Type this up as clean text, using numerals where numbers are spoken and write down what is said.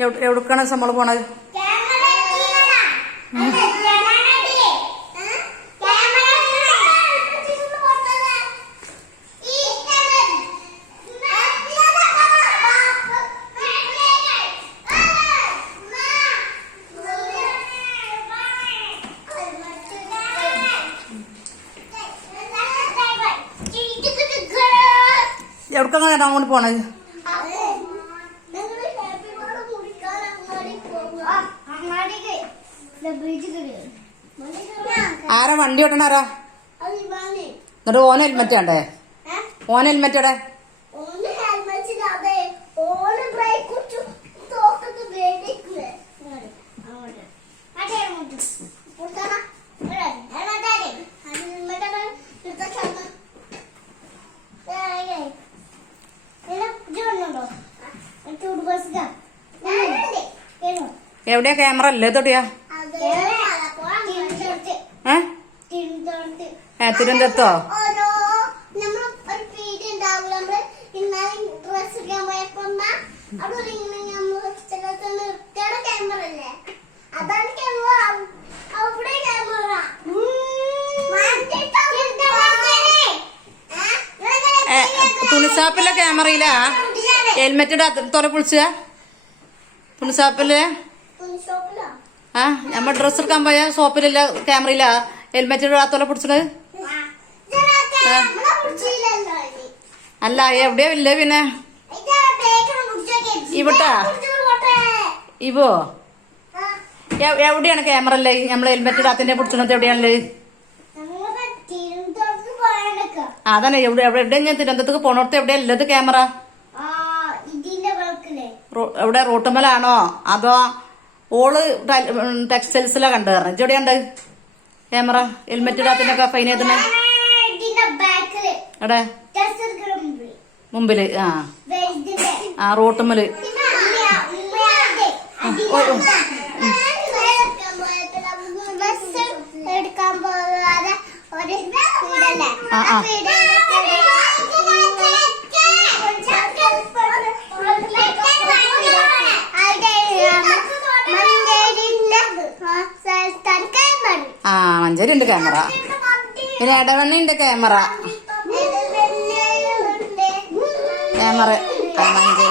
എവിടേക്കാണ് നമ്മൾ പോണത്? എവിടേക്കാണ് അങ്ങോട്ട് പോണത്? ആരാ വണ്ടി ഓട്ടണാരാ? എന്നിട്ട് ഓന് ഹെൽമെറ്റ് വേണ്ടേ? ഓന് ഹെൽമെറ്റ് എവിടെ? എവിടെയാ ക്യാമറ അല്ലേ തൊട്ടിയാ? തിരുവനന്തപുരത്തോ? തുണിസാപ്പിലെ ക്യാമറയിലാ ഹെൽമെറ്റ് തുറ പൊളിച്ച? തുണിസാപ്പില് നമ്മ ഡ്രസ് എടുക്കാൻ പോയ ഷോപ്പിലില്ല ക്യാമറയില്ല ഹെൽമെറ്റ് ഇടാത്തോലെ പിടിച്ചത്? അല്ല എവിടെയാ ഇല്ലേ പിന്നെ ഇവിട്ടാ ഇവോ എവിടെയാണ് ക്യാമറ അല്ലേ? നമ്മള് ഹെൽമെറ്റ് ഇടാത്തിന്റെ പിടിച്ചത് എവിടെയാണല്ലേ? അതന്നെ എവിടെ എവിടെയാ ഞാൻ തിരുവനന്തപുരത്തേക്ക് പോണോടത്ത് എവിടെയാ ഉള്ളത് ക്യാമറ? എവിടെ റോട്ടുമലാണോ അതോ ഓള് ടെക്സ്റ്റൈൽസിലാ കണ്ടു കാരണം എവിടെയുണ്ട് ക്യാമറ? ഹെൽമെറ്റ് ഇടാത്തിനൊക്കെ ഫൈൻ ചെയ്തേ എവിടെ? മുമ്പില് റോട്ടുമല്. മഞ്ചേരി ഉണ്ട് ക്യാമറ, പിന്നെ ഇടവണ്ണയുണ്ട് ക്യാമറ. മഞ്ചേരി